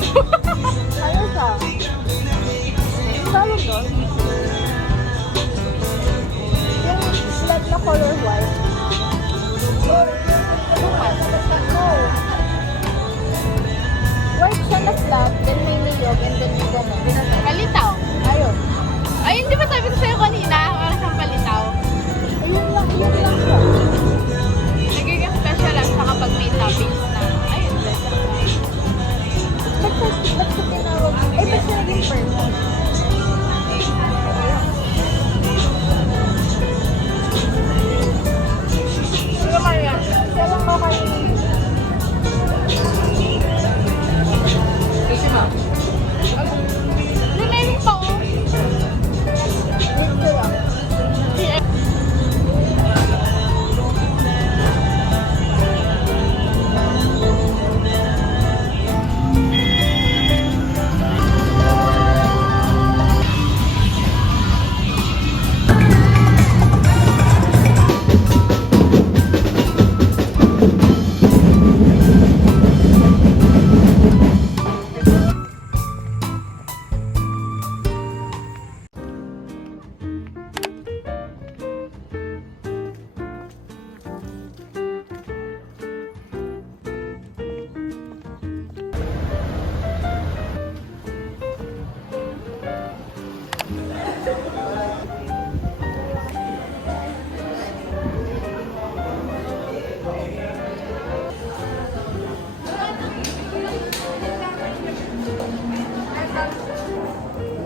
Ano siya? Ang tawag doon? Yung flat na color white. No. White siya na flat, then may niyog, and then yung gano'n. Palitaw. Ayun. Ay, hindi ba sabi ko sa'yo kanina? Parang siyang palitaw. Ayun lang siya. Nagiging special lang siya kapag may toppings na. Ayun, special lang. Ba't siya tinawag? Eh, ba't siya naging purple? Ano naman yan? Siya lang ko kanina. Kasi ba? Meron pa oh. Dito lang.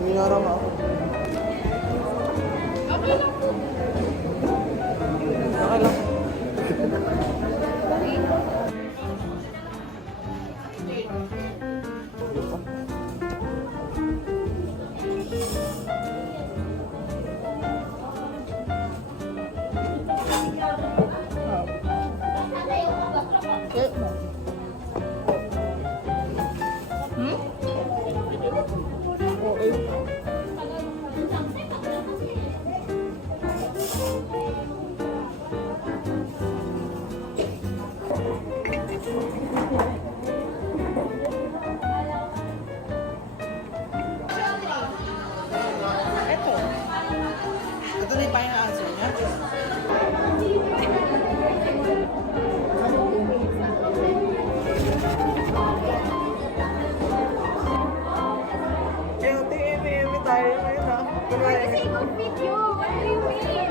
Minarama ako. Okay lang. Okay lang. Ito na yung final answer niya. Eme tayo ngayon ha. Kasi mag-video. What do you mean?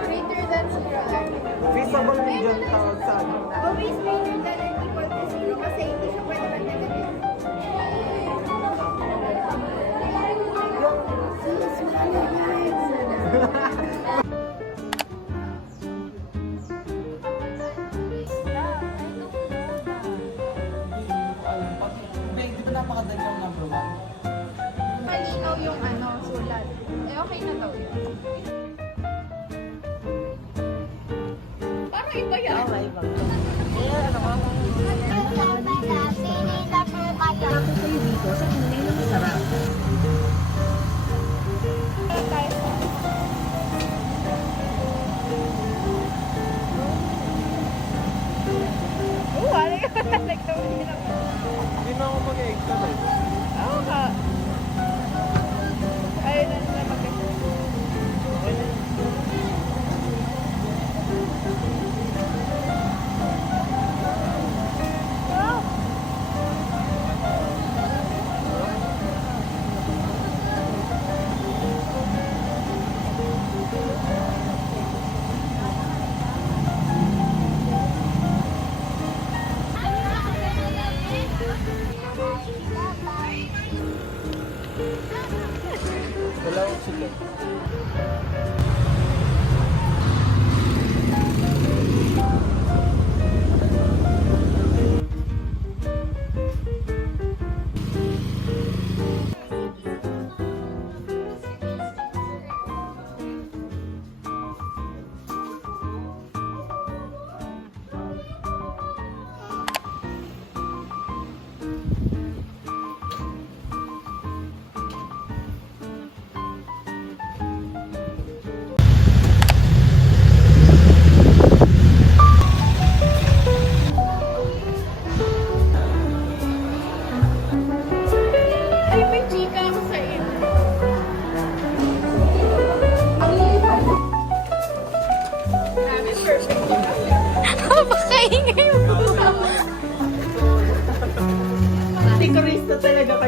Greater than zero. Feasible region tawag sa ano. Always greater than or equal to zero kasi hindi siya pwede mag-negative. Hindi ba napakadali ng number 1? Malinaw yung sulat. Eh, okay na daw yun. Parang iba yan. Hindi na ako mag-exam eh. Oo ka. Ayun na naman Wow!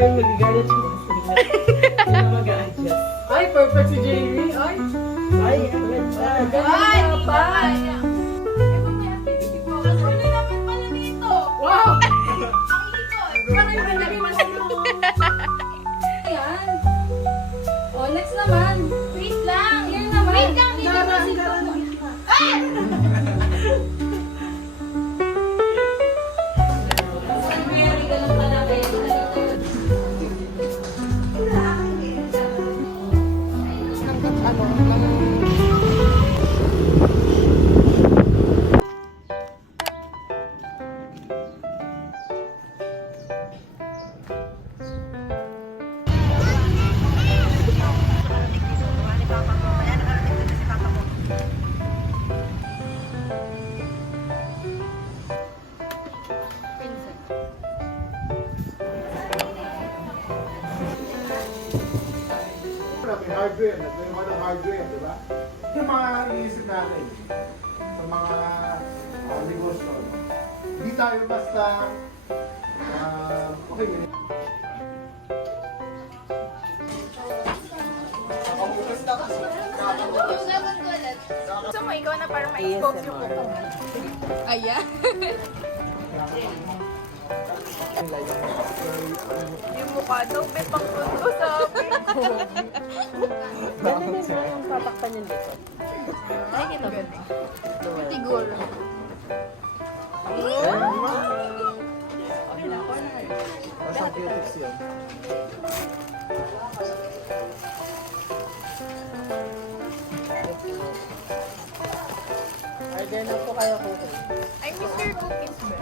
daming magagalit siya. Sino mag-a-adjust? Ay, perfect si Jamie. Ay, ay, ang ganda. Ay! Ganda pa. Kaya. Wala naman pala dito. Wow! Ang likod. Parang yung pinagin mo sa Ayan. Oh, next naman. Wait lang. Yan naman. Wait lang. Hindi na Darang, kasi darang. Very ganun pala kayo. May hardware, nagkaroon ng hardware, di ba? Yung mga iniisip natin sa mga negosyo. No? Hindi tayo basta okay, Gusto mo ikaw na para ma-expose yung kuko mo. Ayan. Yung mukha daw, may pangkuto sa akin. Galing mo yung tatakpan yung likod. Ay, ito ba? Siguro. Okay na, ako na kayo. Nasa cutics yun. Order na po kayo cookie. Ay, Mr. Cookies ba?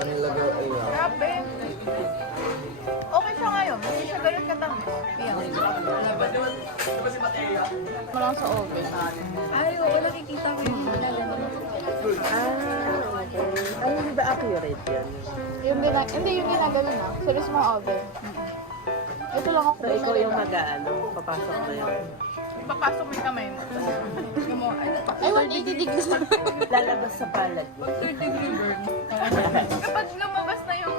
Manilagaw ay Grabe. Okay siya ngayon. Hindi siya ganun katamis. Piyak. Malang sa oven. Ay, oo, nakikita ko yung ginagawa. Ay, hindi ba accurate yan? Hindi yung ginagano na. Sa mismong oven. Ito lang ako. So, ikaw yung mag-ano, papasok na yun. Papasok mo yung kamay mo. Ay, 180 degrees na. Lalabas sa palad mo. Kapag lumabas na yung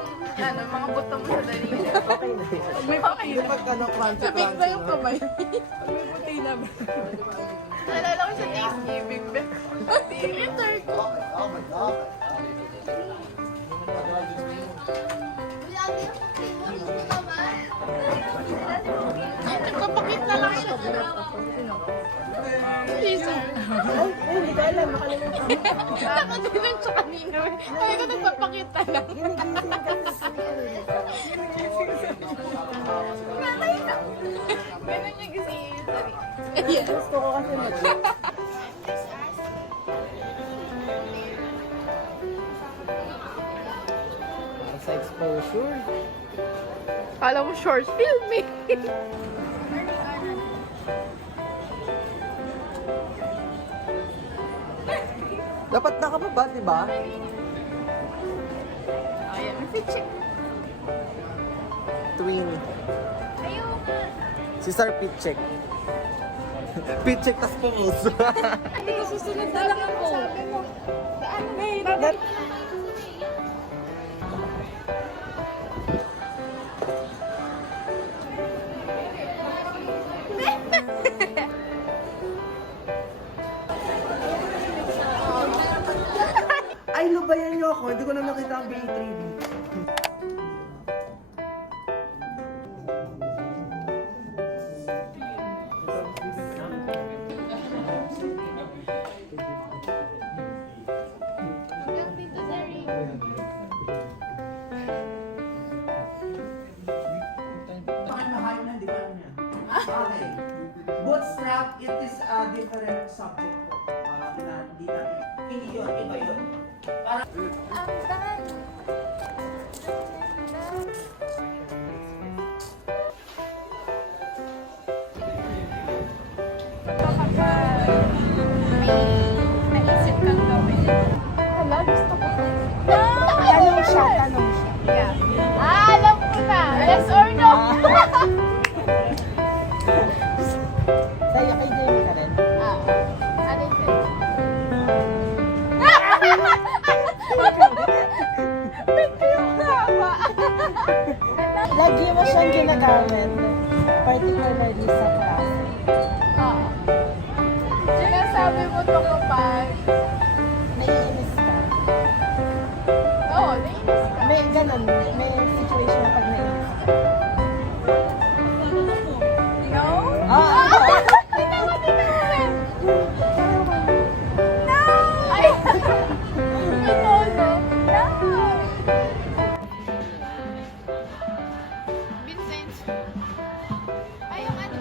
mga buto mo sa daliri. Okay na yun. May okay na. Pag ano, crunchy, Sabik na yung no? kamay. Puti na ba? Nalala ko sa Thanksgiving. Theater ko. Nagpapakit na lang siya. Teaser. Ay, hindi ko alam. Makalimutan ko. Nakagalan siya kanina. Kaya ko nagpapakit na lang. Nanay ka. Ganun niya kasi yung sarili. Ayan. Gusto ko kasi mag sa exposure. Kala mo short film eh. Dapat nakababa, di ba? Ayan, may check. Twin. Ayoko. Si Sir Pitchek. Pitchek tas pumus. Hindi, susunod na lang ako. Sabi mo. Saan? Ay, lubayan niyo ako. Hindi ko na nakita ang B3D. Okay. Bootstrap, it is a different subject po. Hindi yun, iba yun. Ang dahil. May naisip kang gawin. Hala, gusto ko. Tanong siya. Yeah. Alam ko na. Yes or no? Sa'yo kay Jamie ka rin. Ano Lagi mo siyang ginagamit, particularly sa class. Oo. Sinasabi mo to kapag, Naiinis ka. oo, nainis ka. May ganun, may situation na pag naiinis ka. No? Ah! Ay! Ito, no? No! Vincent. Ay, yung ano.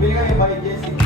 Bili kami by Jessica.